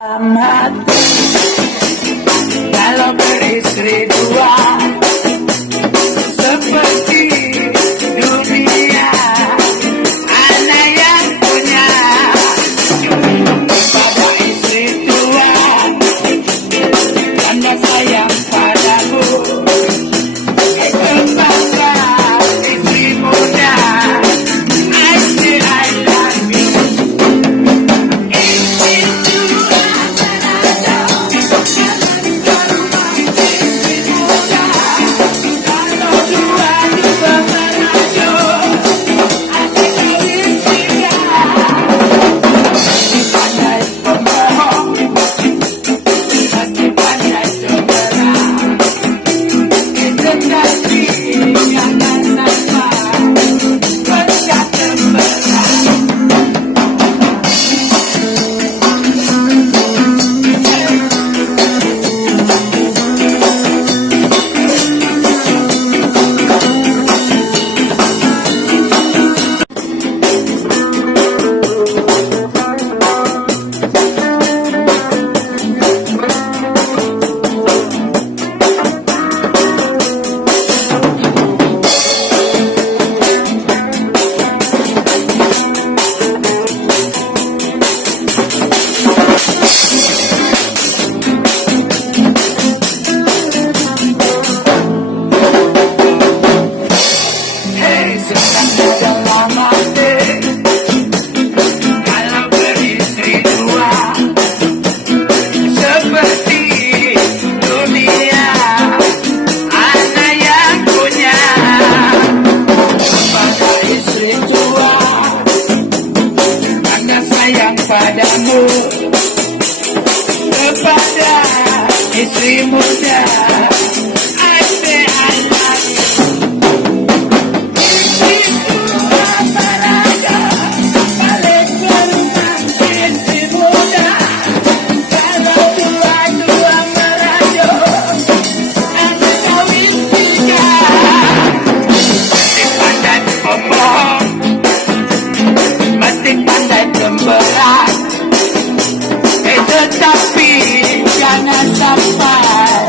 Mati kalau beristri dua seperti dunia, anak yang punya pada istri tua karena sayang padamu, kepada istri muda I say I love you. Padamu, kepada istri muda.